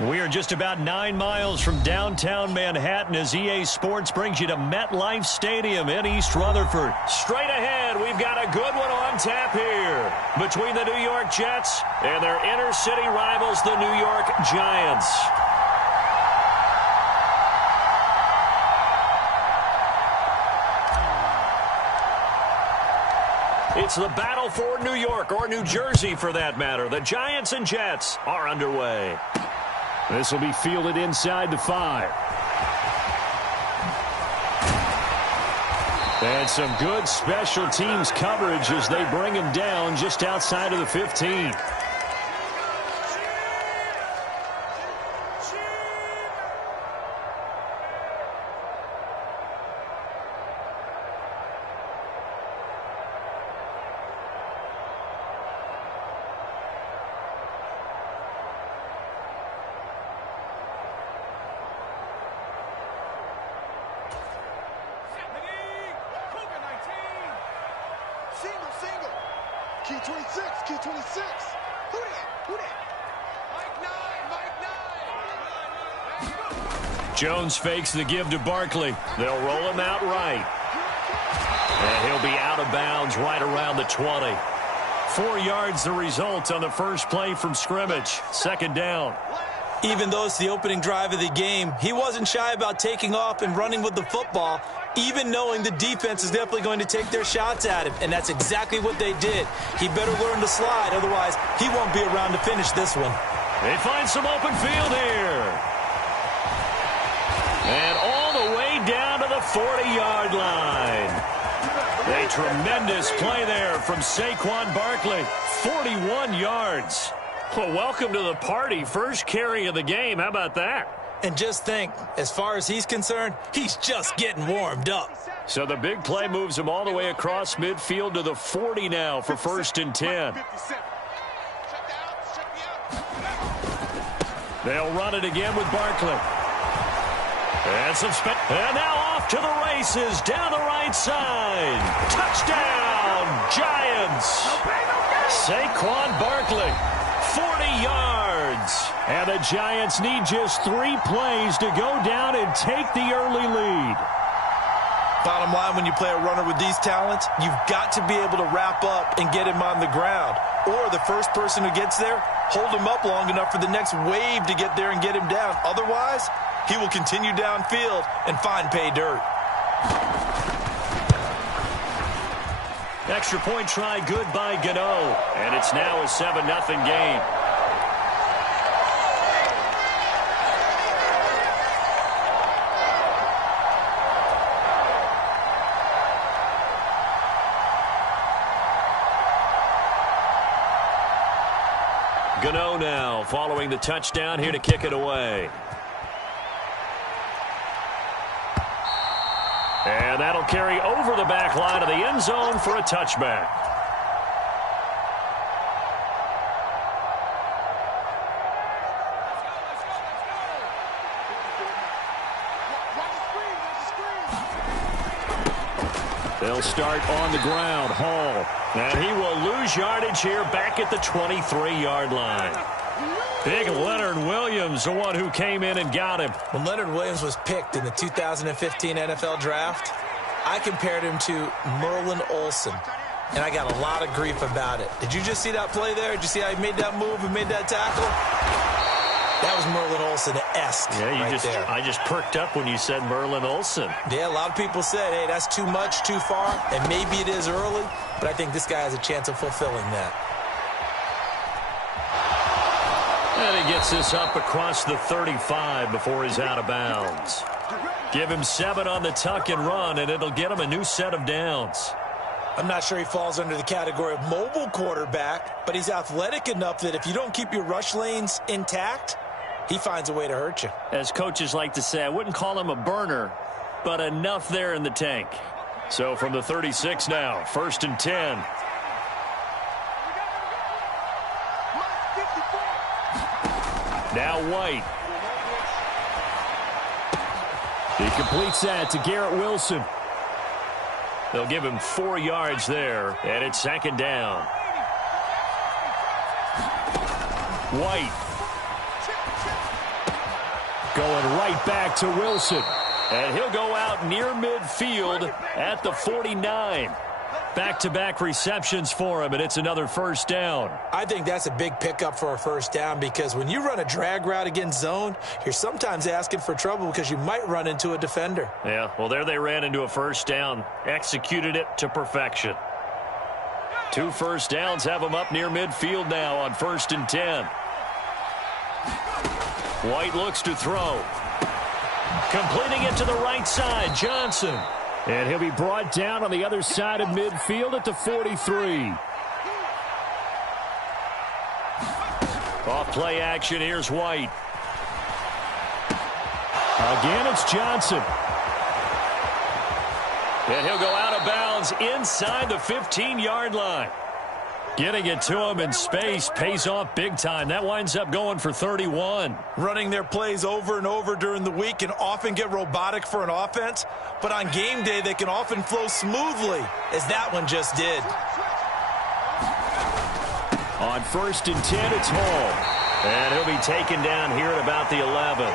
We are just about 9 miles from downtown Manhattan as EA Sports brings you to MetLife Stadium in East Rutherford. Straight ahead, we've got a good one on tap here between the New York Jets and their inner-city rivals, the New York Giants. It's the battle for New York, or New Jersey for that matter. The Giants and Jets are underway. This will be fielded inside the 5. And some good special teams coverage as they bring him down just outside of the 15. Key 26, key 26. Who that? Mike 9. Jones fakes the give to Barkley. They'll roll him out right. And he'll be out of bounds right around the 20. 4 yards the result on the first play from scrimmage. Second down. Even though it's the opening drive of the game, he wasn't shy about taking off and running with the football, even knowing the defense is definitely going to take their shots at him. And that's exactly what they did. He better learn to slide, otherwise he won't be around to finish this one. They find some open field here. And all the way down to the 40-yard line. A tremendous play there from Saquon Barkley. 41 yards. Well, welcome to the party. First carry of the game. How about that? And just think, as far as he's concerned, he's just getting warmed up. So the big play moves him all the way across midfield to the 40 now for 1st and 10. They'll run it again with Barkley. And now off to the races down the right side. Touchdown, Giants. Saquon Barkley, 40 yards. And the Giants need just 3 plays to go down and take the early lead. Bottom line, when you play a runner with these talents, you've got to be able to wrap up and get him on the ground. Or the first person who gets there, hold him up long enough for the next wave to get there and get him down. Otherwise, he will continue downfield and find pay dirt. Extra point try good by Gano. And it's now a 7-0 game. Gano now following the touchdown here to kick it away. And that'll carry over the back line of the end zone for a touchback. They'll start on the ground. Hall. And he will lose yardage here back at the 23-yard line. Big Leonard Williams, the one who came in and got him. When Leonard Williams was picked in the 2015 NFL Draft, I compared him to Merlin Olsen, and I got a lot of grief about it. Did you just see that play there? Did you see how he made that move and made that tackle? That was Merlin Olsen-esque there. I just perked up when you said Merlin Olsen. Yeah, a lot of people said, hey, that's too much, too far, and maybe it is early, but I think this guy has a chance of fulfilling that. And he gets this up across the 35 before he's out of bounds. Give him 7 on the tuck and run, and it'll get him a new set of downs. I'm not sure he falls under the category of mobile quarterback, but he's athletic enough that if you don't keep your rush lanes intact, he finds a way to hurt you. As coaches like to say, I wouldn't call him a burner, but enough there in the tank. So from the 36 now, 1st and 10. Now White. He completes that to Garrett Wilson. They'll give him 4 yards there, and it's 2nd down. White. Going right back to Wilson. And he'll go out near midfield at the 49. Back-to-back receptions for him, and it's another first down. I think that's a big pickup for a first down because when you run a drag route against zone, you're sometimes asking for trouble because you might run into a defender. Yeah, well, there they ran into a first down. Executed it to perfection. 2 first downs have them up near midfield now on 1st and 10. White looks to throw. Completing it to the right side, Johnson. And he'll be brought down on the other side of midfield at the 43. Off play action, here's White. Again, it's Johnson. And he'll go out of bounds inside the 15-yard line. Getting it to him in space pays off big time. That winds up going for 31. Running their plays over and over during the week can often get robotic for an offense, but on game day they can often flow smoothly, as that one just did. On 1st and 10, it's Hall. And he'll be taken down here at about the 11.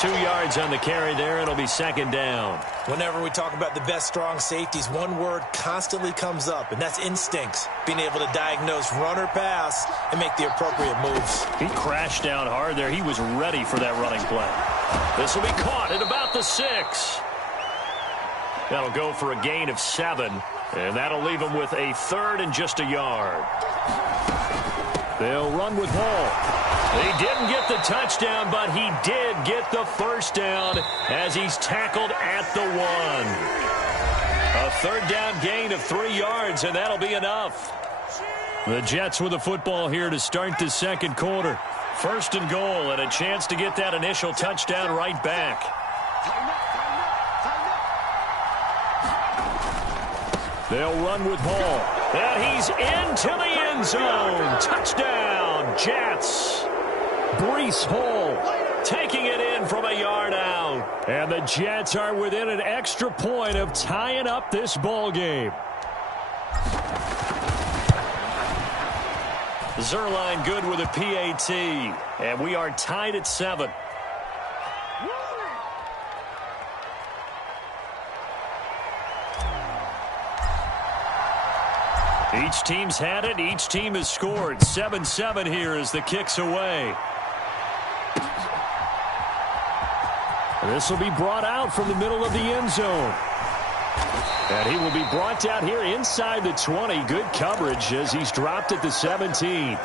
2 yards on the carry there, and it'll be 2nd down. Whenever we talk about the best strong safeties, one word constantly comes up, and that's instincts. Being able to diagnose run or pass and make the appropriate moves. He crashed down hard there. He was ready for that running play. This will be caught at about the 6. That'll go for a gain of 7, and that'll leave him with a 3rd and just a yard. They'll run with Hall. He didn't get the touchdown, but he did get the first down as he's tackled at the 1. A 3rd down gain of 3 yards, and that'll be enough. The Jets with the football here to start the 2nd quarter. 1st and goal, and a chance to get that initial touchdown right back. They'll run with Hall. And he's into the end zone. Touchdown, Jets. Breece Hall taking it in from a yard out. And the Jets are within an extra point of tying up this ball game. Zerline good with a PAT. And we are tied at 7. Each team's had it. Each team has scored. 7-7 here as the kick's away. This will be brought out from the middle of the end zone. And he will be brought down here inside the 20. Good coverage as he's dropped at the 17.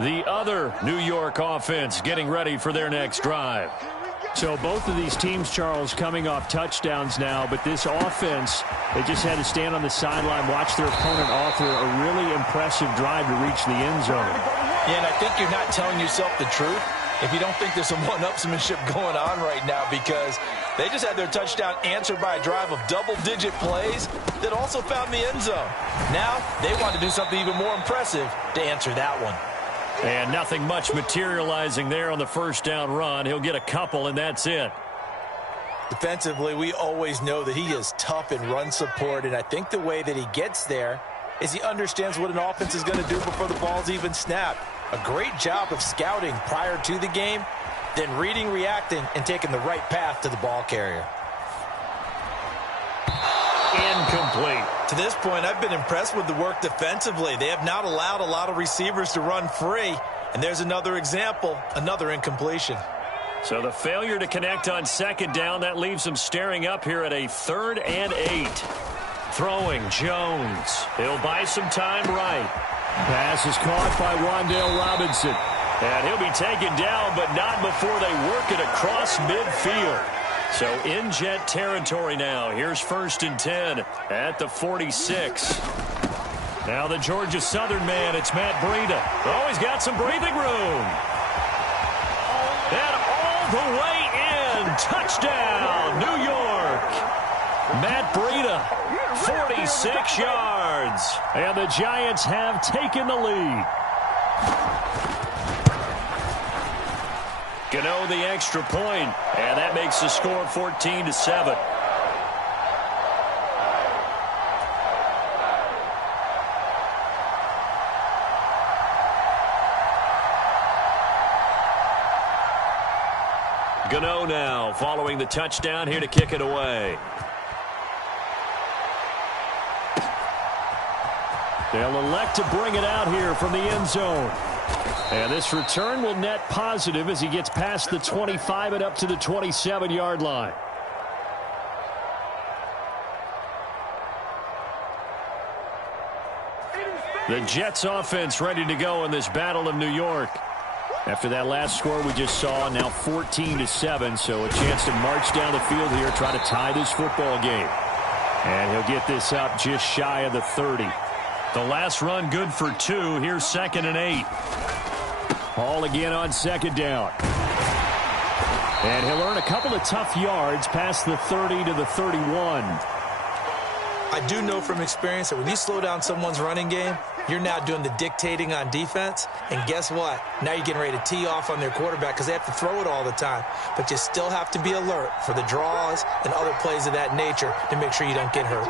The other New York offense getting ready for their next drive. So both of these teams, Charles, coming off touchdowns now, but this offense, they just had to stand on the sideline, watch their opponent author a really impressive drive to reach the end zone. Yeah, and I think you're not telling yourself the truth if you don't think there's some one-upsmanship going on right now, because they just had their touchdown answered by a drive of double-digit plays that also found the end zone. Now they want to do something even more impressive to answer that one. And nothing much materializing there on the first down run. He'll get a couple, and that's it. Defensively, we always know that he is tough in run support, and I think the way that he gets there is he understands what an offense is going to do before the ball's even snapped. A great job of scouting prior to the game, then reading, reacting, and taking the right path to the ball carrier. Incomplete. To this point, I've been impressed with the work defensively. They have not allowed a lot of receivers to run free. And there's another example, another incompletion. So the failure to connect on 2nd down, that leaves them staring up here at a 3rd and 8. Throwing Jones. He'll buy some time right. Pass is caught by Wan'Dale Robinson. And he'll be taken down, but not before they work it across midfield. So in Jet territory now. Here's 1st and 10 at the 46. Now the Georgia Southern man, it's Matt Breida. Oh, he's got some breathing room. And all the way in. Touchdown, New York. Matt Breida, 46 yards. And the Giants have taken the lead. Gano the extra point, and that makes the score 14-7. Gano now following the touchdown here to kick it away. They'll elect to bring it out here from the end zone. And this return will net positive as he gets past the 25 and up to the 27-yard line. The Jets offense ready to go in this Battle of New York. After that last score we just saw, now 14-7, so a chance to march down the field here, try to tie this football game. And he'll get this up just shy of the 30. The last run good for 2. Here's 2nd and 8. Hall again on 2nd down. And he'll earn a couple of tough yards past the 30 to the 31. I do know from experience that when you slow down someone's running game, you're now doing the dictating on defense. And guess what? Now you're getting ready to tee off on their quarterback because they have to throw it all the time. But you still have to be alert for the draws and other plays of that nature to make sure you don't get hurt.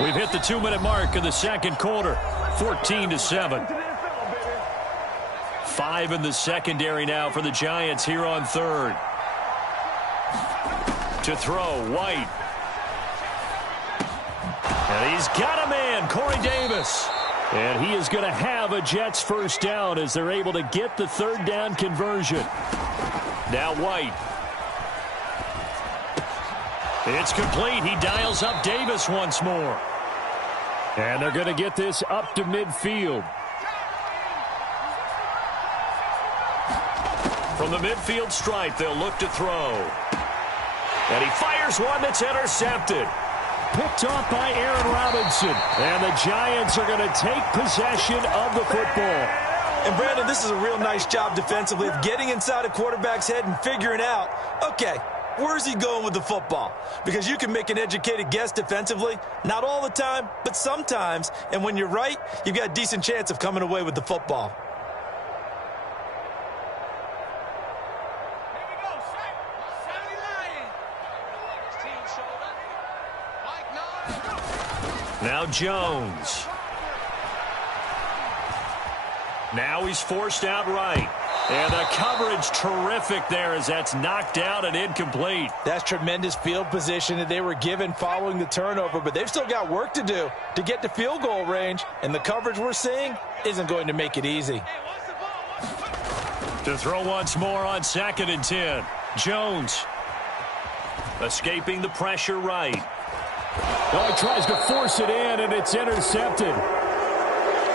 We've hit the 2-minute mark of the second quarter. 14-7. 5 in the secondary now for the Giants here on 3rd. To throw, White. And he's got a man, Corey Davis. And he is going to have a Jets first down as they're able to get the 3rd down conversion. Now White. It's complete. He dials up Davis once more. And they're going to get this up to midfield. From the midfield stripe, they'll look to throw. And he fires one that's intercepted. Picked off by Aaron Robinson. And the Giants are going to take possession of the football. And, Brandon, this is a real nice job defensively of getting inside a quarterback's head and figuring out, okay, where's he going with the football? Because you can make an educated guess defensively. Not all the time, but sometimes. And when you're right, you've got a decent chance of coming away with the football. Now Jones. Now he's forced out right. And the coverage terrific there as that's knocked out and incomplete. That's tremendous field position that they were given following the turnover, but they've still got work to do to get to field goal range, and the coverage we're seeing isn't going to make it easy. To throw once more on 2nd and 10. Jones escaping the pressure right. Oh, he tries to force it in, and it's intercepted.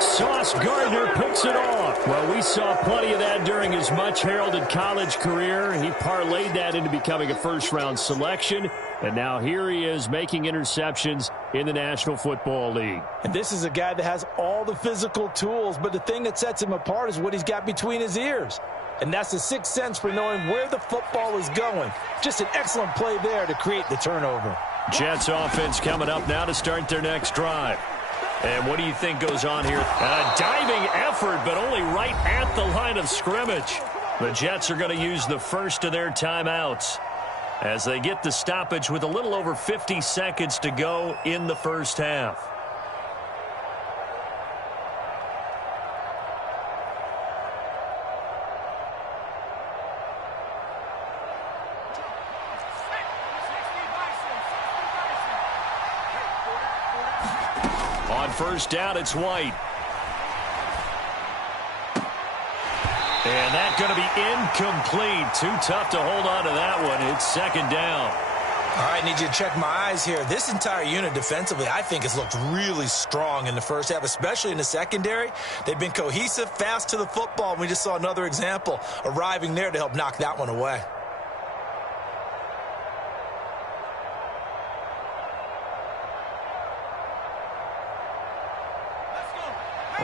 Sauce Gardner picks it off. Well, we saw plenty of that during his much-heralded college career. He parlayed that into becoming a first-round selection, and now here he is making interceptions in the National Football League. And this is a guy that has all the physical tools, but the thing that sets him apart is what he's got between his ears. And that's the sixth sense for knowing where the football is going. Just an excellent play there to create the turnover. Jets offense coming up now to start their next drive. And what do you think goes on here? A diving effort, but only right at the line of scrimmage. The Jets are going to use the first of their timeouts as they get the stoppage with a little over 50 seconds to go in the first half. First down, it's White. And that's going to be incomplete. Too tough to hold on to that one. It's 2nd down. All right, need you to check my eyes here. This entire unit defensively, I think, has looked really strong in the first half, especially in the secondary. They've been cohesive, fast to the football, and we just saw another example arriving there to help knock that one away.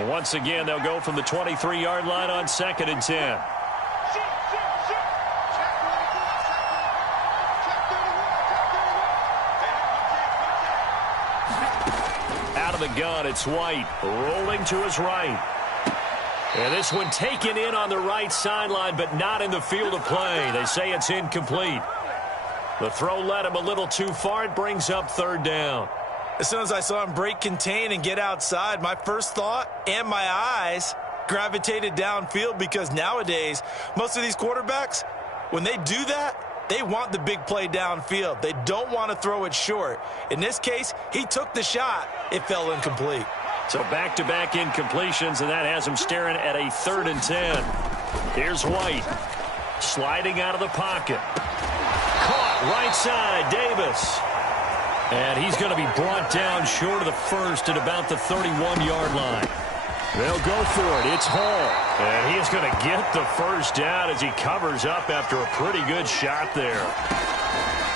Once again, they'll go from the 23-yard line on 2nd and 10. Out of the gun, it's White, rolling to his right. And this one taken in on the right sideline, but not in the field of play. They say it's incomplete. The throw led him a little too far. It brings up third down. As soon as I saw him break contain and get outside, my first thought and my eyes gravitated downfield, because nowadays, most of these quarterbacks, when they do that, they want the big play downfield. They don't want to throw it short. In this case, he took the shot. It fell incomplete. So back-to-back incompletions, and that has him staring at a 3rd and 10. Here's White, sliding out of the pocket. Caught right side, Davis. And he's going to be brought down short of the first at about the 31-yard line. They'll go for it. It's Hall. And he is going to get the first down as he covers up after a pretty good shot there.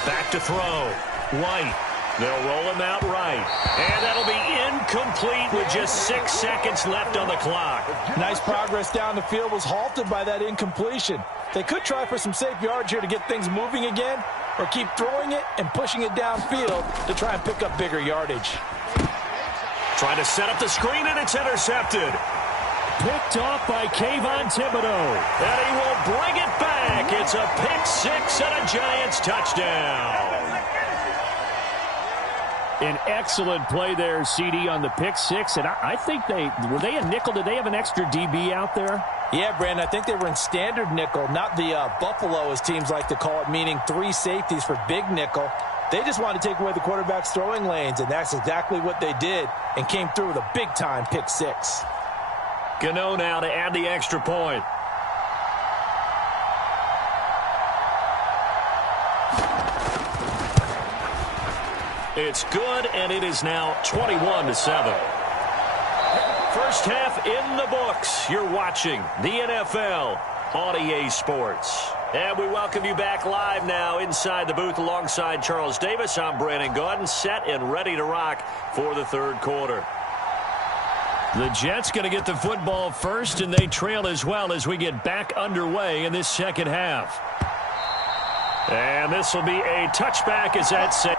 Back to throw. White. They'll roll him out right. And that'll be incomplete with just 6 seconds left on the clock. Nice progress down the field was halted by that incompletion. They could try for some safe yards here to get things moving again, or keep throwing it and pushing it downfield to try and pick up bigger yardage. Trying to set up the screen, and it's intercepted. Picked off by Kayvon Thibodeau. And he will bring it back. It's a pick six and a Giants touchdown. An excellent play there, CD, on the pick six. And I think were they a nickel? Did they have an extra DB out there? Yeah, Brandon, I think they were in standard nickel, not the Buffalo, as teams like to call it, meaning 3 safeties for big nickel. They just wanted to take away the quarterback's throwing lanes, and that's exactly what they did, and came through with a big-time pick six. Gano now to add the extra point. It's good, and it is now 21-7. First half in the books. You're watching the NFL on EA Sports. And we welcome you back live now inside the booth alongside Charles Davis. I'm Brandon Gaudin, set and ready to rock for the third quarter. The Jets going to get the football first, and they trail as well as we get back underway in this second half. And this will be a touchback as that says.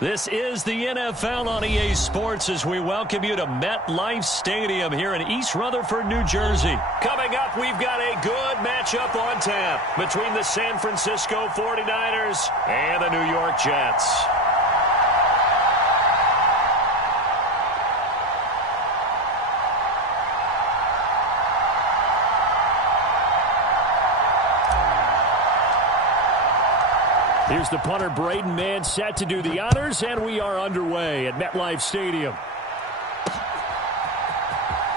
This is the NFL on EA Sports as we welcome you to MetLife Stadium here in East Rutherford, New Jersey. Coming up, we've got a good matchup on tap between the San Francisco 49ers and the New York Jets. Here's the punter, Braden Mann, set to do the honors, and we are underway at MetLife Stadium.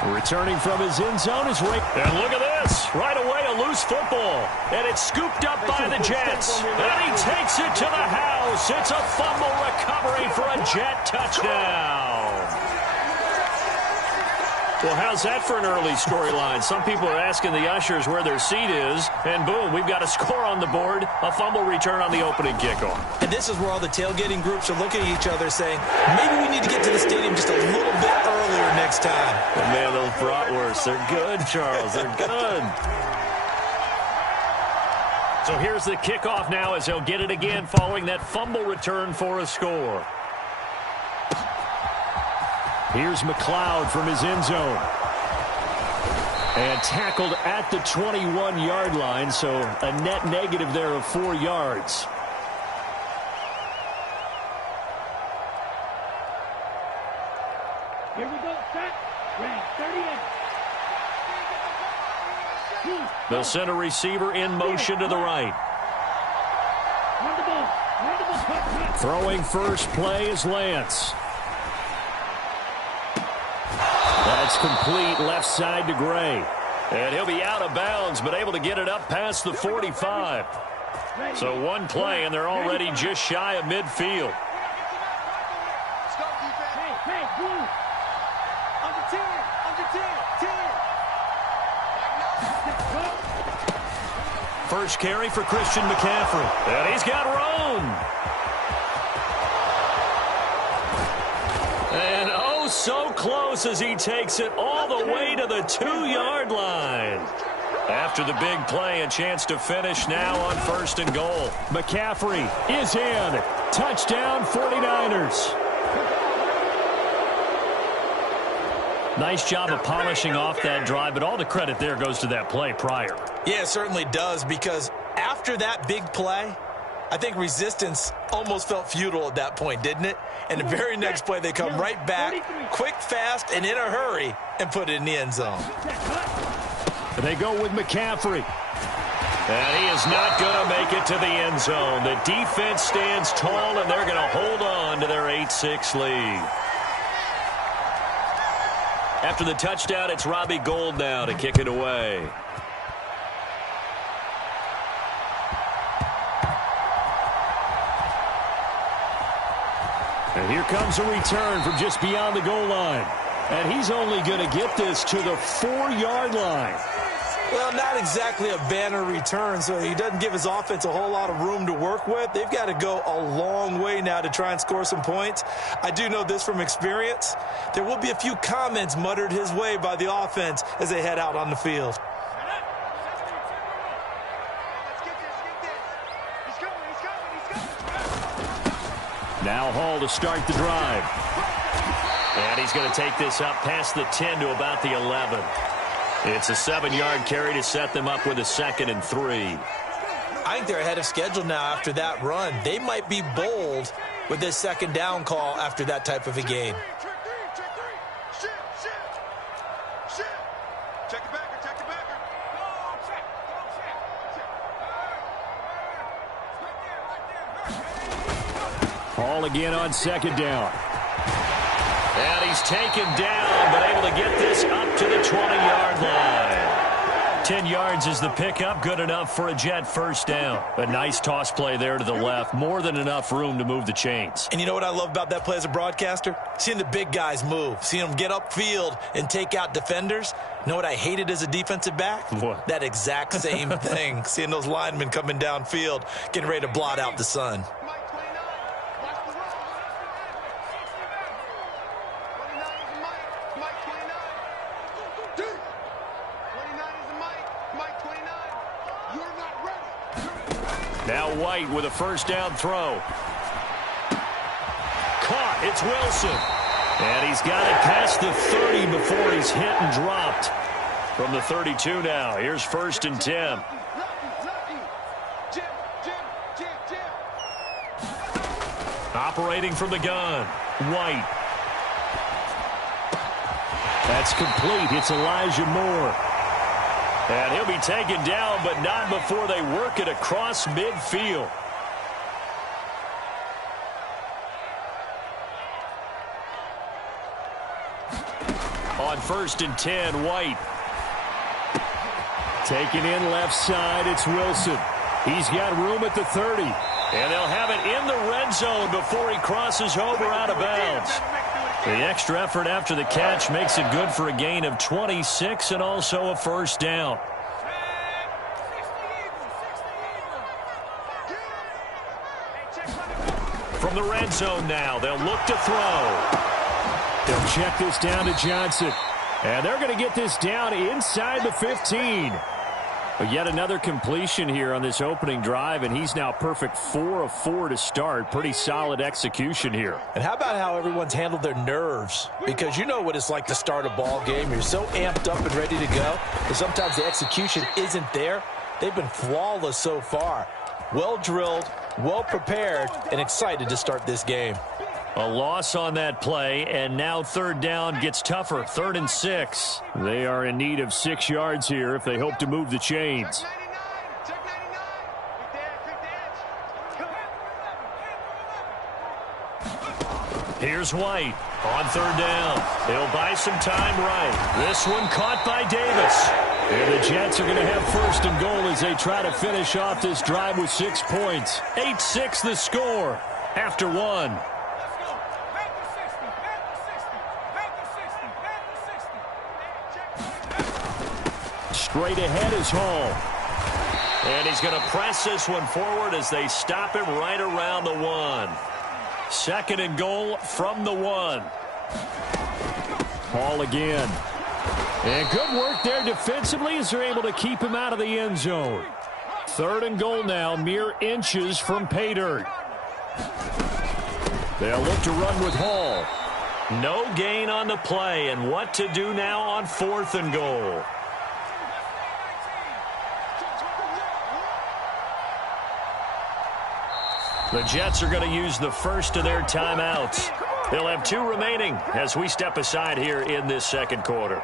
Returning from his end zone is Ray. And look at this. Right away, a loose football. And it's scooped up by the Jets. And he takes it to the house. It's a fumble recovery for a Jet touchdown. Well, how's that for an early storyline? Some people are asking the ushers where their seat is, and boom, we've got a score on the board, a fumble return on the opening kickoff. And this is where all the tailgating groups are looking at each other saying, maybe we need to get to the stadium just a little bit earlier next time. And man, those bratwursts, they're good, Charles. They're good. So here's the kickoff now as they'll get it again following that fumble return for a score. Here's McLeod from his end zone. And tackled at the 21-yard line, so a net negative there of 4 yards. Here we go, set, red, 38. They'll send a receiver in motion to the right. Run the ball. Throwing first play is Lance. That's complete left side to Gray. And he'll be out of bounds, but able to get it up past the 45. So one play, and they're already just shy of midfield. Hey, blue. Under 10, under 10, 10. First carry for Christian McCaffrey. And he's got room. And oh, so close as he takes it all the way to the 2-yard line. After the big play, a chance to finish now on 1st and goal. McCaffrey is in. Touchdown, 49ers. Nice job of polishing off that drive, but all the credit there goes to that play prior. Yeah, it certainly does, because after that big play, I think resistance almost felt futile at that point, didn't it? And the very next play, they come right back, quick, fast, and in a hurry, and put it in the end zone. They go with McCaffrey. And he is not going to make it to the end zone. The defense stands tall, and they're going to hold on to their 8-6 lead. After the touchdown, it's Robbie Gould now to kick it away. And here comes a return from just beyond the goal line. And he's only going to get this to the 4-yard line. Well, not exactly a banner return, so he doesn't give his offense a whole lot of room to work with. They've got to go a long way now to try and score some points. I do know this from experience. There will be a few comments muttered his way by the offense as they head out on the field. Now Hall to start the drive. And he's going to take this up past the 10 to about the 11. It's a 7-yard carry to set them up with a 2nd and 3. I think they're ahead of schedule now after that run. They might be bold with this 2nd down call after that type of a game. Hall again on 2nd down. And he's taken down, but able to get this up to the 20-yard line. 10 yards is the pickup, good enough for a Jet 1st down. A nice toss play there to the left, more than enough room to move the chains. And you know what I love about that play as a broadcaster? Seeing the big guys move, seeing them get upfield and take out defenders. You know what I hated as a defensive back? What? That exact same thing. Seeing those linemen coming downfield, getting ready to blot out the sun. Now White with a 1st down throw. Caught. It's Wilson. And he's got it past the 30 before he's hit and dropped. From the 32 now. Here's 1st and 10. Operating from the gun. White. That's complete. It's Elijah Moore. And he'll be taken down, but not before they work it across midfield. On 1st and 10, White. Taken in left side, it's Wilson. He's got room at the 30. And they'll have it in the red zone before he crosses over out of bounds. The extra effort after the catch makes it good for a gain of 26 and also a first down. From the red zone now, they'll look to throw. They'll check this down to Johnson. And they're going to get this down inside the 15. But yet another completion here on this opening drive, and he's now perfect 4 of 4 to start. Pretty solid execution here. And how about how everyone's handled their nerves? Because you know what it's like to start a ball game. You're so amped up and ready to go, but sometimes the execution isn't there. They've been flawless so far. Well drilled, well prepared, and excited to start this game. A loss on that play, and now third down gets tougher. 3rd and 6. They are in need of 6 yards here if they hope to move the chains. Here's White on 3rd down. They'll buy some time right. This one caught by Davis. And the Jets are going to have 1st and goal as they try to finish off this drive with 6 points. 8-6 the score after 1. Straight ahead is Hall. And he's going to press this one forward as they stop him right around the 1. 2nd and goal from the 1. Hall again. And good work there defensively as they're able to keep him out of the end zone. 3rd and goal now, mere inches from pay dirt. They'll look to run with Hall. No gain on the play, and what to do now on 4th and goal. The Jets are going to use the first of their timeouts. They'll have 2 remaining as we step aside here in this 2nd quarter.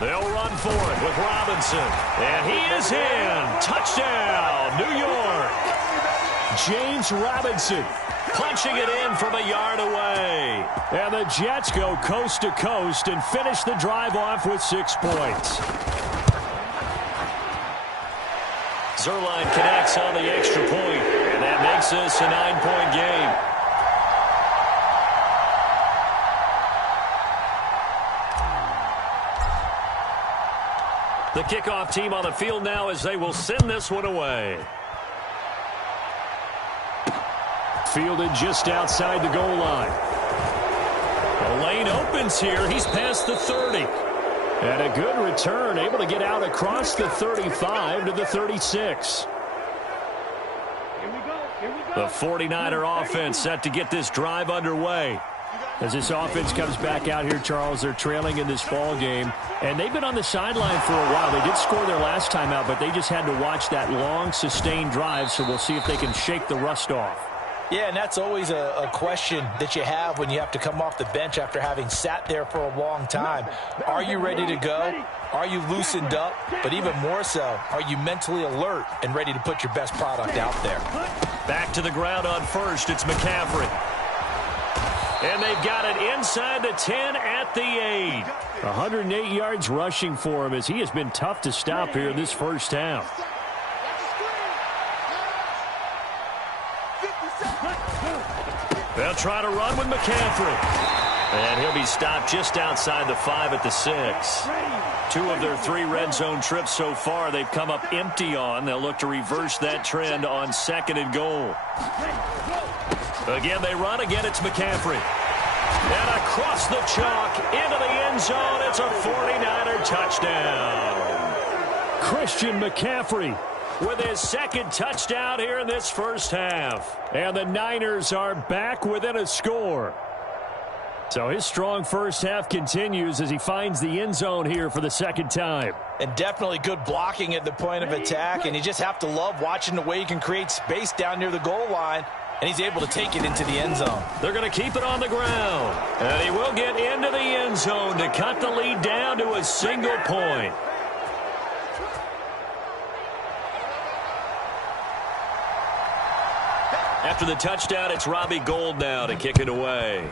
They'll run for it with Robinson. And he is in. Touchdown, New York. James Robinson punching it in from a yard away. And the Jets go coast to coast and finish the drive off with 6 points. Zerline connects on the extra point, and that makes this a 9-point game. The kickoff team on the field now as they will send this one away. Fielded just outside the goal line. The lane opens here. He's past the 30. And a good return, able to get out across the 35 to the 36. The 49er offense set to get this drive underway. As this offense comes back out here, Charles, they're trailing in this ball game, and they've been on the sideline for a while. They did score their last time out, but they just had to watch that long, sustained drive, so we'll see if they can shake the rust off. Yeah, and that's always a question that you have when you have to come off the bench after having sat there for a long time. Are you ready to go? Are you loosened up? But even more so, are you mentally alert and ready to put your best product out there? Back to the ground on first, it's McCaffrey. And they've got it inside the 10 at the 8. 108 yards rushing for him as he has been tough to stop here in this first half. They'll try to run with McCaffrey. And he'll be stopped just outside the 5 at the 6. 2 of their 3 red zone trips so far they've come up empty on. They'll look to reverse that trend on 2nd and goal. Again, they run. Again, it's McCaffrey. And across the chalk into the end zone. It's a 49er touchdown. Christian McCaffrey with his 2nd touchdown here in this first half. And the Niners are back within a score. So his strong first half continues as he finds the end zone here for the 2nd time. And definitely good blocking at the point of attack. And you just have to love watching the way he can create space down near the goal line. And he's able to take it into the end zone. They're going to keep it on the ground. And he will get into the end zone to cut the lead down to a single point. After the touchdown, it's Robbie Gould now to kick it away.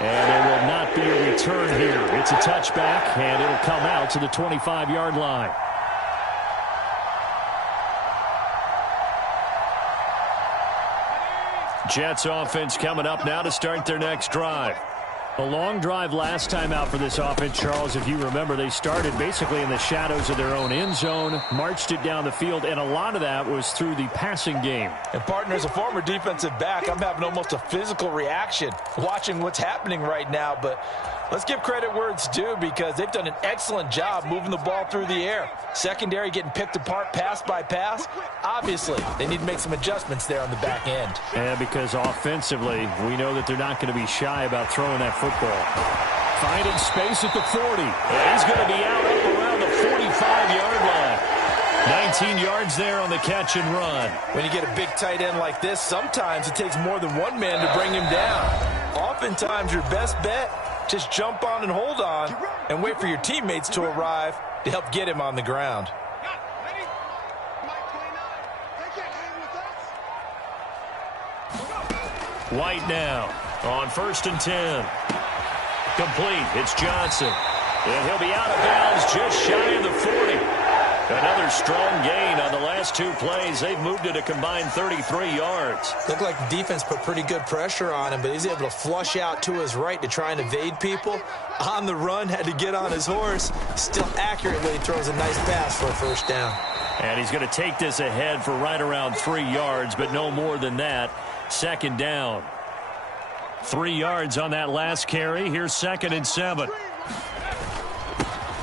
And there will not be a return here. It's a touchback, and it'll come out to the 25-yard line. Jets offense coming up now to start their next drive. A long drive last time out for this offense, Charles. If you remember, they started basically in the shadows of their own end zone, marched it down the field, and a lot of that was through the passing game. And partner, as a former defensive back, I'm having almost a physical reaction watching what's happening right now. But let's give credit where it's due, because they've done an excellent job moving the ball through the air. Secondary getting picked apart pass by pass. Obviously, they need to make some adjustments there on the back end. Yeah, because offensively, we know that they're not going to be shy about throwing that football. Finding space at the 40. And he's going to be out up around the 45-yard line. 19 yards there on the catch and run. When you get a big tight end like this, sometimes it takes more than one man to bring him down. Oftentimes, your best bet, just jump on and hold on and wait for your teammates to arrive to help get him on the ground. White now on 1st and 10. Complete. It's Johnson. And he'll be out of bounds just shy of the 40. Another strong gain on the last two plays. They've moved it a combined 33 yards. Looked like the defense put pretty good pressure on him, but he's able to flush out to his right to try and evade people. On the run, had to get on his horse. Still accurately throws a nice pass for a first down. And he's going to take this ahead for right around 3 yards, but no more than that. Second down. 3 yards on that last carry. Here's 2nd and 7.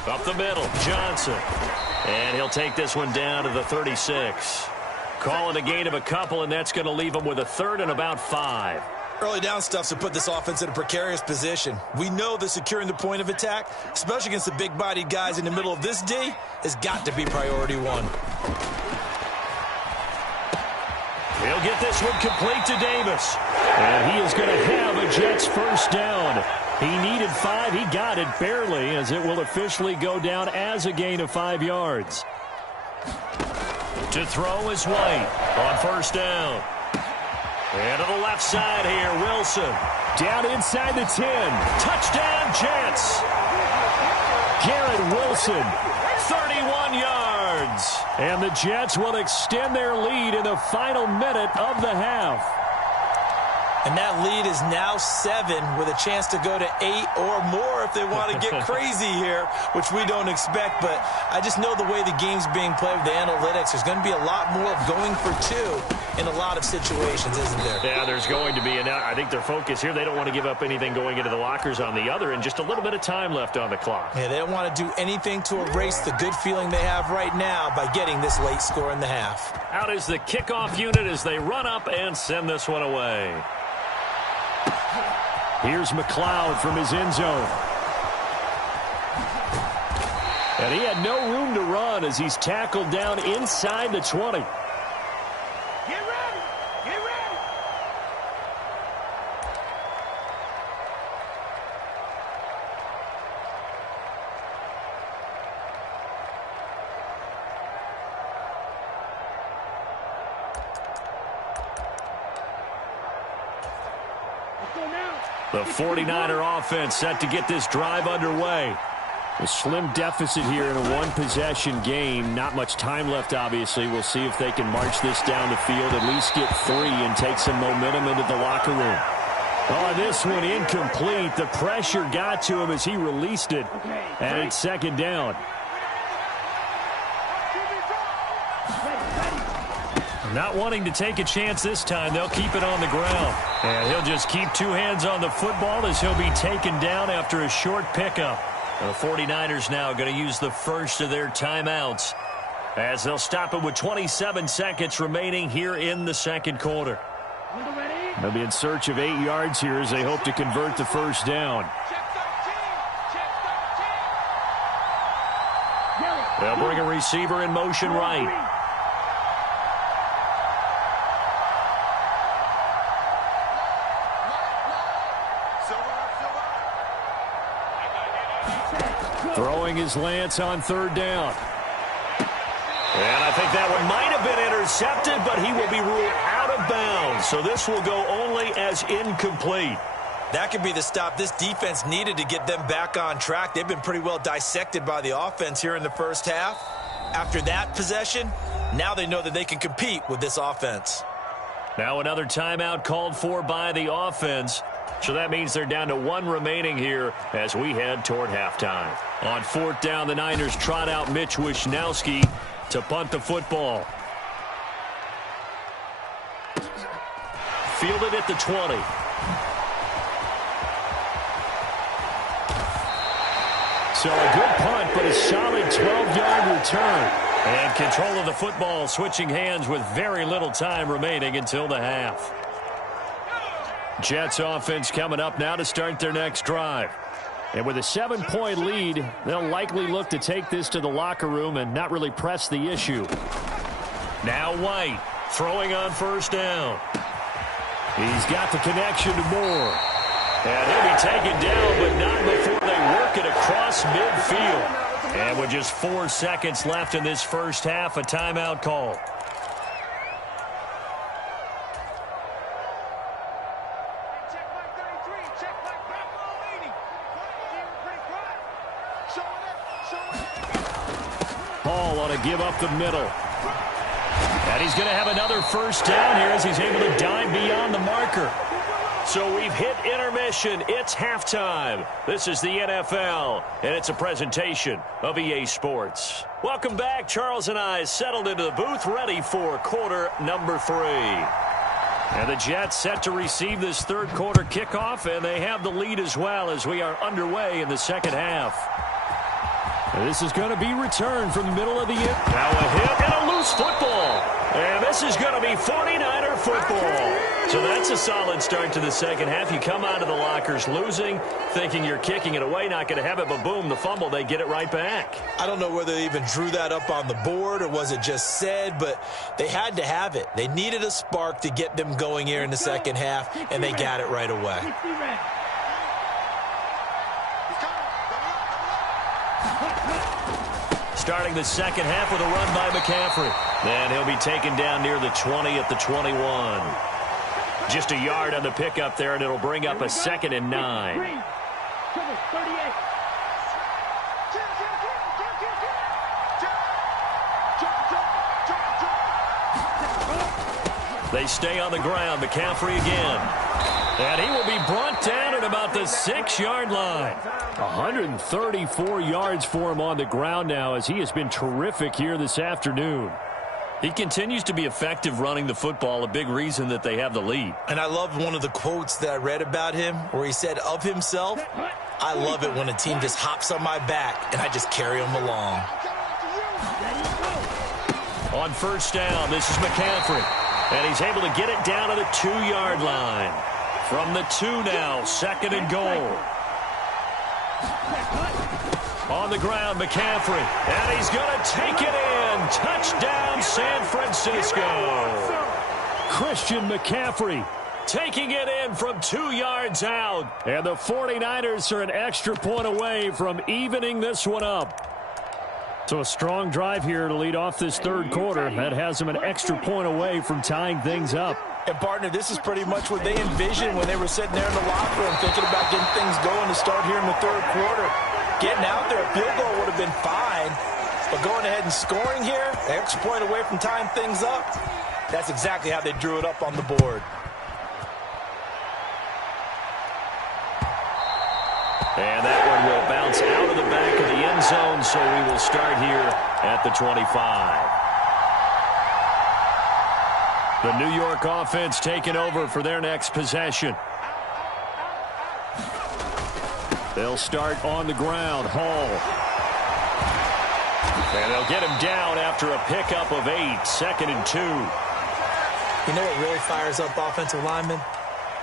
Up the middle, Johnson. And he'll take this one down to the 36. Calling a gain of a couple, and that's going to leave him with a 3rd and about 5. Early down stuff's to put this offense in a precarious position. We know that securing the point of attack, especially against the big-bodied guys in the middle of this D, has got to be priority one. He'll get this one complete to Davis. And he is going to have a Jets first down. He needed 5. He got it barely, as it will officially go down as a gain of 5 yards. To throw is White on 1st down. And to the left side here, Wilson. Down inside the 10. Touchdown, Jets. Garrett Wilson. 31 yards. And the Jets will extend their lead in the final minute of the half. And that lead is now 7 with a chance to go to 8 or more if they want to get crazy here, which we don't expect. But I just know the way the game's being played with the analytics, there's going to be a lot more going for 2 in a lot of situations, isn't there? Yeah, there's going to be. And I think their focus here, they don't want to give up anything going into the lockers on the other, and just a little bit of time left on the clock. Yeah, they don't want to do anything to erase the good feeling they have right now by getting this late score in the half. Out is the kickoff unit as they run up and send this one away. Here's McLeod from his end zone. And he had no room to run as he's tackled down inside the 20. Get ready! Get ready! Let's go now! The 49er offense set to get this drive underway. A slim deficit here in a one-possession game. Not much time left, obviously. We'll see if they can march this down the field, at least get 3 and take some momentum into the locker room. Oh, this one incomplete. The pressure got to him as he released it. And it's 2nd down. Not wanting to take a chance this time, they'll keep it on the ground. And he'll just keep 2 hands on the football as he'll be taken down after a short pickup. The 49ers now going to use the first of their timeouts as they'll stop it with 27 seconds remaining here in the second quarter. They'll be in search of 8 yards here as they hope to convert the first down. They'll bring a receiver in motion right. Throwing his Lance on 3rd down. And I think that one might have been intercepted, but he will be ruled out of bounds. So this will go only as incomplete. That could be the stop this defense needed to get them back on track. They've been pretty well dissected by the offense here in the first half. After that possession, now they know that they can compete with this offense. Now another timeout called for by the offense. So that means they're down to one remaining here as we head toward halftime. On fourth down, the Niners trot out Mitch Wishnowski to punt the football. Fielded at the 20. So a good punt, but a solid 12-yard return. And control of the football switching hands with very little time remaining until the half. Jets offense coming up now to start their next drive. And with a 7-point lead, they'll likely look to take this to the locker room and not really press the issue. Now White throwing on first down. He's got the connection to Moore. And he'll be taken down, but not before they work it across midfield. And with just 4 seconds left in this first half, a timeout call. Hall on a give up the middle. And he's going to have another first down here as he's able to dive beyond the marker. So we've hit intermission. It's halftime. This is the NFL, and it's a presentation of EA Sports. Welcome back. Charles and I settled into the booth, ready for quarter number 3. And the Jets set to receive this third quarter kickoff, and they have the lead as well as we are underway in the second half. And this is going to be returned from the middle of the year. Now a hit and a loose football. And this is going to be 49er football. So that's a solid start to the second half. You come out of the lockers losing, thinking you're kicking it away, not going to have it, but boom, the fumble, they get it right back. I don't know whether they even drew that up on the board or was it just said, but they had to have it. They needed a spark to get them going here in the second half, and they got it right away. Starting the second half with a run by McCaffrey. Then he'll be taken down near the 20 at the 21. Just a yard on the pickup there, and it'll bring up a 2nd and 9. They stay on the ground. McCaffrey again. And he will be brought down at about the 6-yard line. 134 yards for him on the ground now as he has been terrific here this afternoon. He continues to be effective running the football, a big reason that they have the lead. And I love one of the quotes that I read about him where he said of himself, I love it when a team just hops on my back and I just carry them along. On first down, this is McCaffrey. And he's able to get it down to the 2-yard line. From the 2 now, 2nd and goal. On the ground, McCaffrey. And he's going to take it in. Touchdown, San Francisco. Christian McCaffrey taking it in from 2 yards out. And the 49ers are an extra point away from evening this one up. So a strong drive here to lead off this third quarter. That has them an extra point away from tying things up. And, partner, this is pretty much what they envisioned when they were sitting there in the locker room thinking about getting things going to start here in the third quarter. Getting out there, a field goal would have been fine. But going ahead and scoring here, an extra point away from tying things up, that's exactly how they drew it up on the board. And that one will bounce out of the back of the end zone, so we will start here at the 25. The New York offense taking over for their next possession. They'll start on the ground. Hall. And they'll get him down after a pickup of 8. 2nd and 2. You know what really fires up offensive linemen?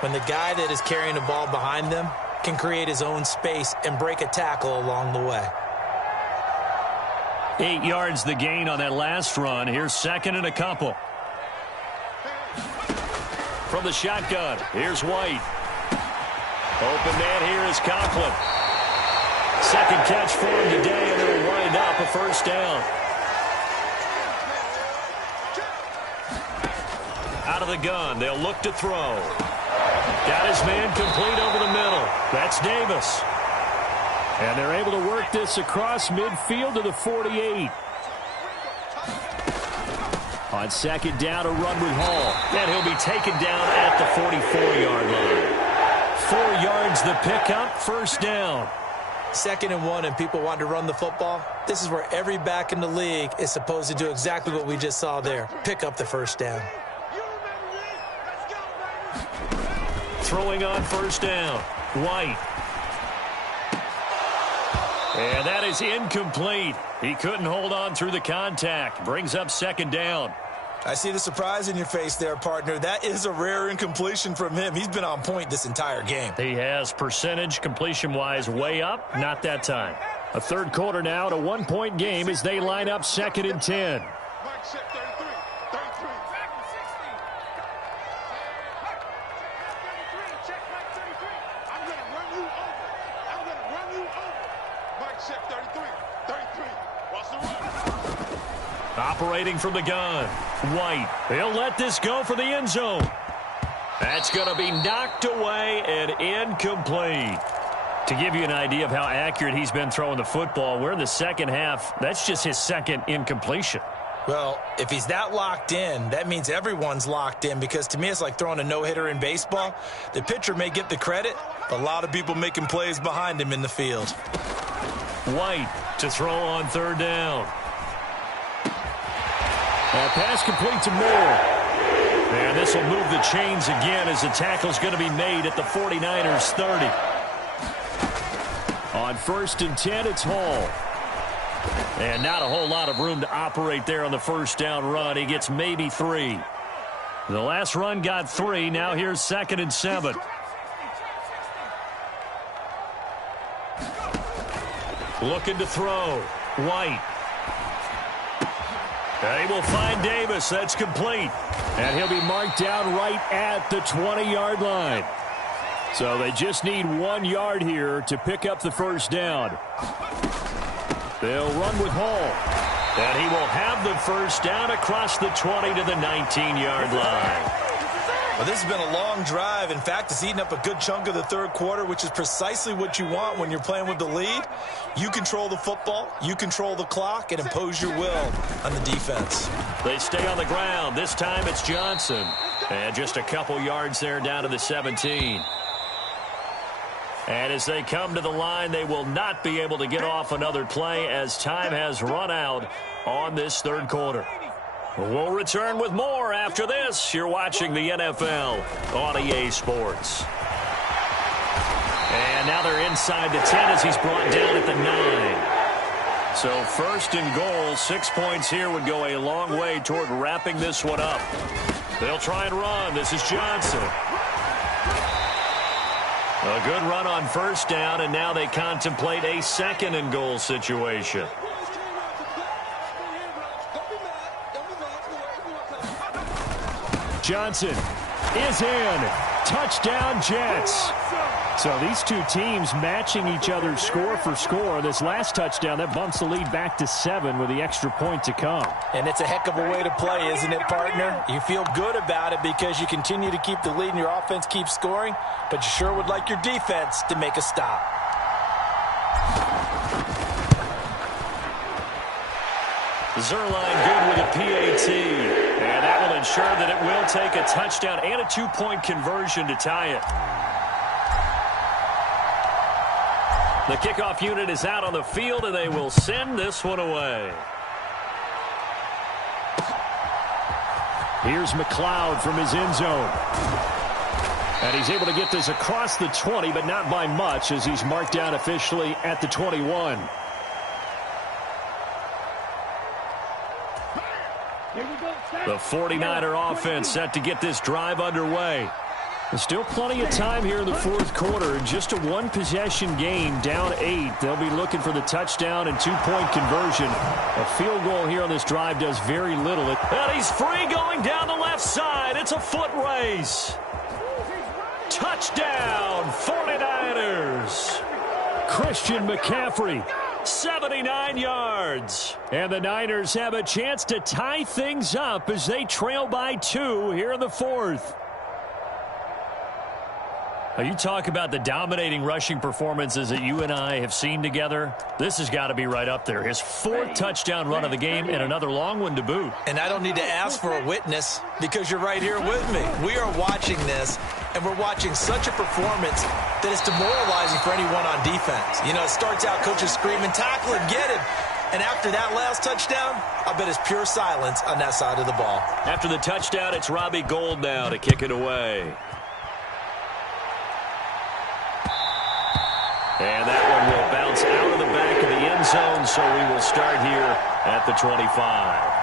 When the guy that is carrying the ball behind them can create his own space and break a tackle along the way. 8 yards the gain on that last run. Here's 2nd and a couple. From the shotgun, here's White. Open man here is Conklin. Second catch for him today, and it'll wind up a first down. Out of the gun, they'll look to throw. Got his man complete over the middle. That's Davis. And they're able to work this across midfield to the 48. On second down, a run with Hall. And he'll be taken down at the 44-yard line. 4 yards the pickup, first down. 2nd and 1 and people want to run the football. This is where every back in the league is supposed to do exactly what we just saw there. Pick up the first down. Throwing on first down. White. And that is incomplete. He couldn't hold on through the contact. Brings up second down. I see the surprise in your face there, partner. That is a rare incompletion from him. He's been on point this entire game. He has percentage completion-wise way up. Not that time. A third quarter now, to 1-point game as they line up 2nd and 10. Operating from the gun. White. He'll let this go for the end zone. That's going to be knocked away and incomplete. To give you an idea of how accurate he's been throwing the football, we're in the second half. That's just his second incompletion. Well, if he's that locked in, that means everyone's locked in, because to me it's like throwing a no-hitter in baseball. The pitcher may get the credit, but a lot of people making plays behind him in the field. White to throw on third down. Pass complete to Moore. And this will move the chains again as the tackle's going to be made at the 49ers 30. On 1st and 10, it's Hall. And not a whole lot of room to operate there on the first down run. He gets maybe 3. The last run got 3. Now here's 2nd and 7. Looking to throw. White. And he will find Davis. That's complete. And he'll be marked down right at the 20-yard line. So they just need 1 yard here to pick up the first down. They'll run with Hall. And he will have the first down across the 20 to the 19-yard line. Well, this has been a long drive. In fact, it's eaten up a good chunk of the third quarter, which is precisely what you want when you're playing with the lead. You control the football, you control the clock, and impose your will on the defense. They stay on the ground. This time it's Johnson. And just a couple yards there down to the 17. And as they come to the line, they will not be able to get off another play as time has run out on this third quarter. We'll return with more after this. You're watching the NFL on EA Sports. And now they're inside the 10 as he's brought down at the 9. So 1st and goal, 6 points here would go a long way toward wrapping this one up. They'll try and run. This is Johnson. A good run on first down, and now they contemplate a 2nd and goal situation. Johnson is in. Touchdown, Jets. So these two teams matching each other score for score. This last touchdown, that bumps the lead back to 7 with the extra point to come. And it's a heck of a way to play, isn't it, partner? You feel good about it because you continue to keep the lead and your offense keeps scoring, but you sure would like your defense to make a stop. Zerline good with a PAT. And that will ensure that it will take a touchdown and a 2-point conversion to tie it. The kickoff unit is out on the field, and they will send this one away. Here's McLeod from his end zone. And he's able to get this across the 20, but not by much, as he's marked down officially at the 21. The 49er offense set to get this drive underway. There's still plenty of time here in the fourth quarter. Just a one-possession game, down 8. They'll be looking for the touchdown and 2-point conversion. A field goal here on this drive does very little. And he's free going down the left side. It's a foot race. Touchdown, 49ers. Christian McCaffrey 79 yards. And the Niners have a chance to tie things up as they trail by 2 here in the fourth. You talk about the dominating rushing performances that you and I have seen together. This has got to be right up there. His 4th touchdown run of the game and another long one to boot. And I don't need to ask for a witness because you're right here with me. We are watching this, and we're watching such a performance that it's demoralizing for anyone on defense. You know, it starts out coaches screaming, tackle him, get him. And after that last touchdown, I bet it's pure silence on that side of the ball. After the touchdown, it's Robbie Gould now to kick it away. And that one will bounce out of the back of the end zone, so we will start here at the 25.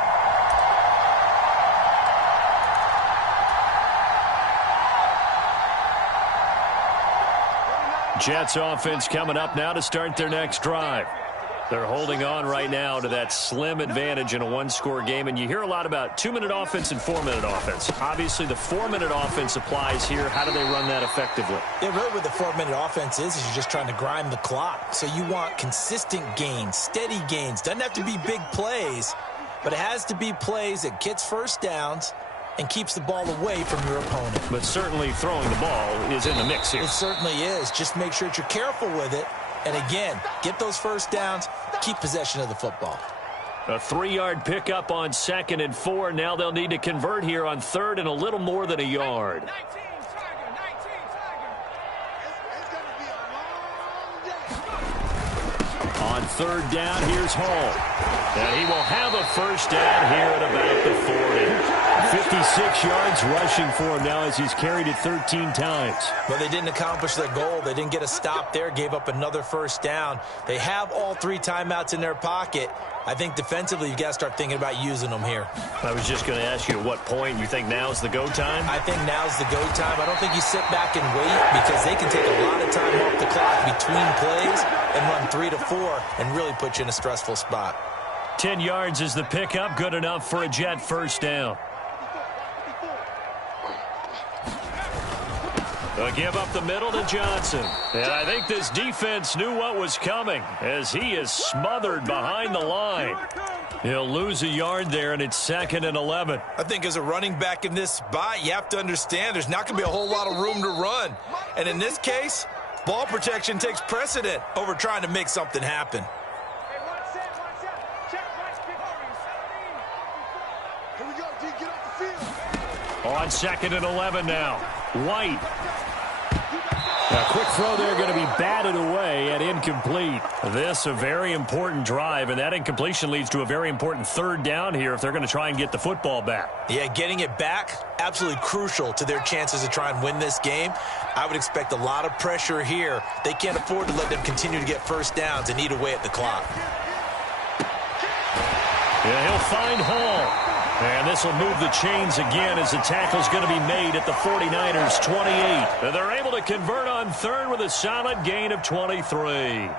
Jets offense coming up now to start their next drive. They're holding on right now to that slim advantage in a one-score game, and you hear a lot about 2-minute offense and 4-minute offense. Obviously, the 4-minute offense applies here. How do they run that effectively? Yeah, really what the 4-minute offense is you're just trying to grind the clock. So you want consistent gains, steady gains. Doesn't have to be big plays, but it has to be plays that gets first downs and keeps the ball away from your opponent. But certainly throwing the ball is in the mix here. It certainly is. Just make sure that you're careful with it. And again, get those first downs, keep possession of the football. A 3-yard pickup on 2nd and 4. Now they'll need to convert here on 3rd and a little more than a yard. On 3rd down, here's Hall. And he will have a first down here at about the 40. 56 yards rushing for him now as he's carried it 13 times. But they didn't accomplish their goal. They didn't get a stop there, gave up another first down. They have all 3 timeouts in their pocket. I think defensively you've got to start thinking about using them here. I was just going to ask you at what point you think now's the go time? I think now's the go time. I don't think you sit back and wait because they can take a lot of time off the clock between plays and run 3 to 4 and really put you in a stressful spot. 10 yards is the pickup, good enough for a Jet first down. A give up the middle to Johnson. And I think this defense knew what was coming as he is smothered behind the line. He'll lose a yard there, and it's 2nd and 11. I think as a running back in this spot, you have to understand there's not going to be a whole lot of room to run. And in this case, ball protection takes precedent over trying to make something happen. Here we go, D. Get off the field. On 2nd and 11 now. White. A quick throw there going to be batted away and incomplete. This a very important drive, and that incompletion leads to a very important 3rd down here if they're going to try and get the football back. Yeah, getting it back, absolutely crucial to their chances to try and win this game. I would expect a lot of pressure here. They can't afford to let them continue to get first downs and eat away at the clock. Yeah, he'll find Hall. And this will move the chains again as the tackle's going to be made at the 49ers' 28. And they're able to convert on 3rd with a solid gain of 23.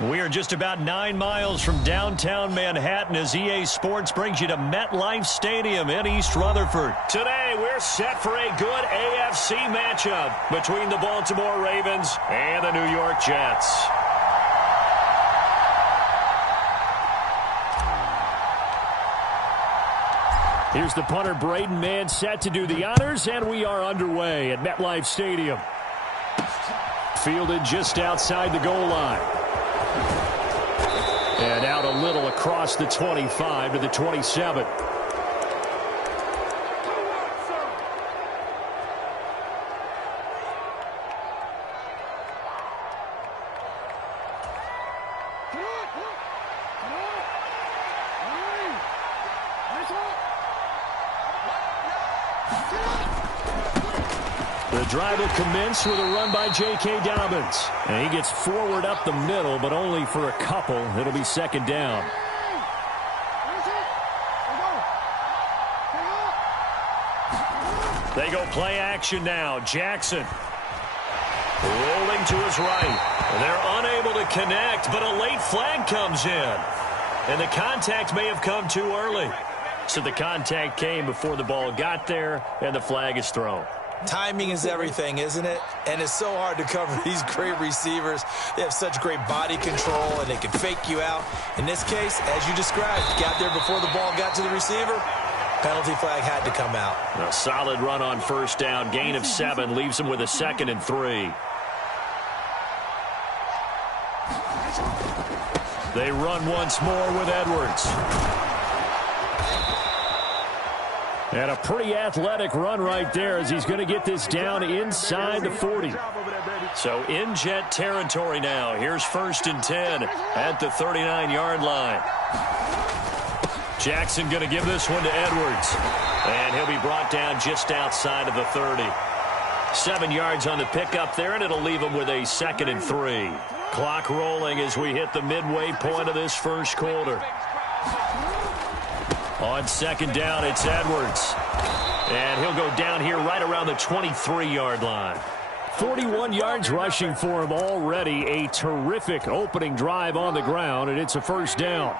We are just about 9 miles from downtown Manhattan as EA Sports brings you to MetLife Stadium in East Rutherford. Today, we're set for a good AFC matchup between the Baltimore Ravens and the New York Jets. Here's the punter, Braden Mann, set to do the honors, and we are underway at MetLife Stadium. Fielded just outside the goal line. And out a little across the 25 to the 27. The drive will commence with a run by J.K. Dobbins. And he gets forward up the middle, but only for a couple. It'll be second down. They go play action now. Jackson rolling to his right. They're unable to connect, but a late flag comes in. And the contact may have come too early. So the contact came before the ball got there, and the flag is thrown. Timing is everything, isn't it? And it's so hard to cover these great receivers. They have such great body control, and they can fake you out. In this case, as you described, got there before the ball got to the receiver. Penalty flag had to come out. A solid run on first down. Gain of 7 leaves him with a 2nd and 3. They run once more with Edwards. And a pretty athletic run right there as he's going to get this down inside the 40. So in Jet territory now. Here's 1st and 10 at the 39-yard line. Jackson going to give this one to Edwards. And he'll be brought down just outside of the 30. 7 yards on the pickup there, and it'll leave him with a 2nd and 3. Clock rolling as we hit the midway point of this first quarter. On 2nd down, it's Edwards. And he'll go down here right around the 23-yard line. 41 yards rushing for him already. A terrific opening drive on the ground, and it's a first down.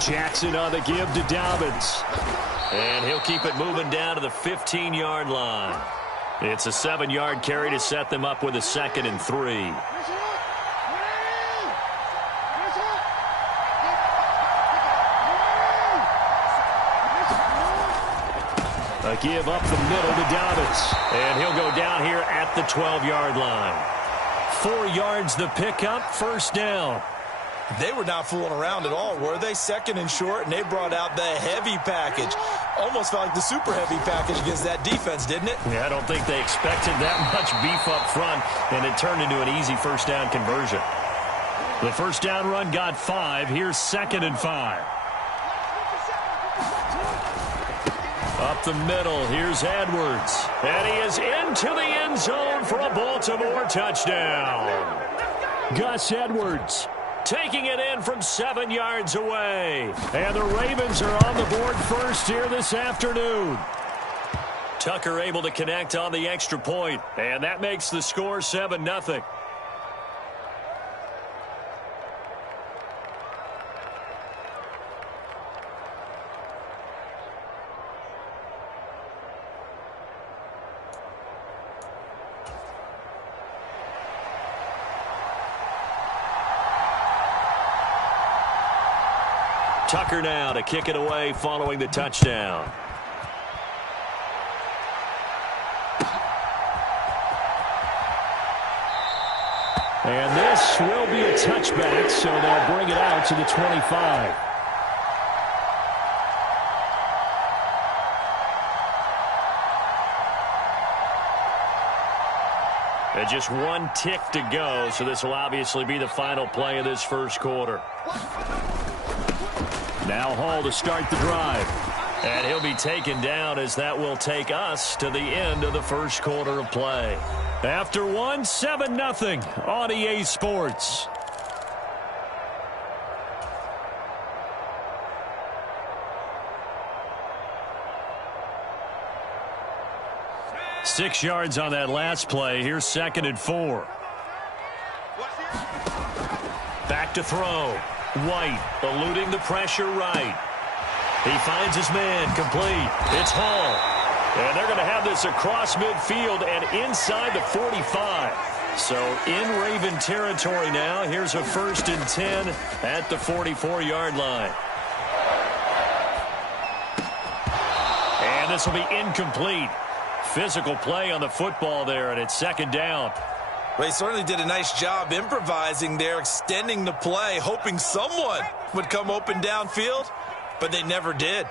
Jackson on the give to Dobbins. And he'll keep it moving down to the 15-yard line. It's a 7-yard carry to set them up with a 2nd and 3. A give up the middle to Dobbins. And he'll go down here at the 12-yard line. 4 yards the pickup, first down. They were not fooling around at all, were they? 2nd and short, and they brought out the heavy package. Almost felt like the super heavy package against that defense, didn't it? Yeah, I don't think they expected that much beef up front, and it turned into an easy first down conversion. The first down run got 5. Here's 2nd and 5. Up the middle, here's Edwards. And he is into the end zone for a Baltimore touchdown. Gus Edwards taking it in from 7 yards away. And the Ravens are on the board first here this afternoon. Tucker able to connect on the extra point, and that makes the score 7-0. Tucker now to kick it away following the touchdown. And this will be a touchback, so they'll bring it out to the 25. And just 1 tick to go, so this will obviously be the final play of this first quarter. Now Hall to start the drive. And he'll be taken down as that will take us to the end of the first quarter of play. After 1, 7-0 on EA Sports. 6 yards on that last play. Here's 2nd and 4. Back to throw. White eluding the pressure right. He finds his man complete. It's Hall. And they're going to have this across midfield and inside the 45. So in Raven territory now. Here's a 1st and 10 at the 44-yard line. And this will be incomplete. Physical play on the football there, and it's 2nd down. Well, he certainly did a nice job improvising there, extending the play, hoping someone would come open downfield, but they never did.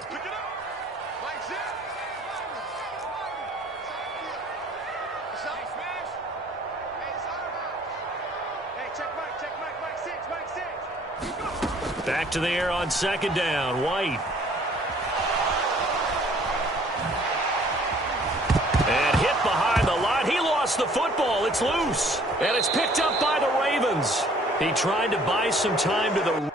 Back to the air on 2nd down. White. And hit behind the line. He lost the football. It's loose. And it's picked up by the Ravens. He tried to buy some time to the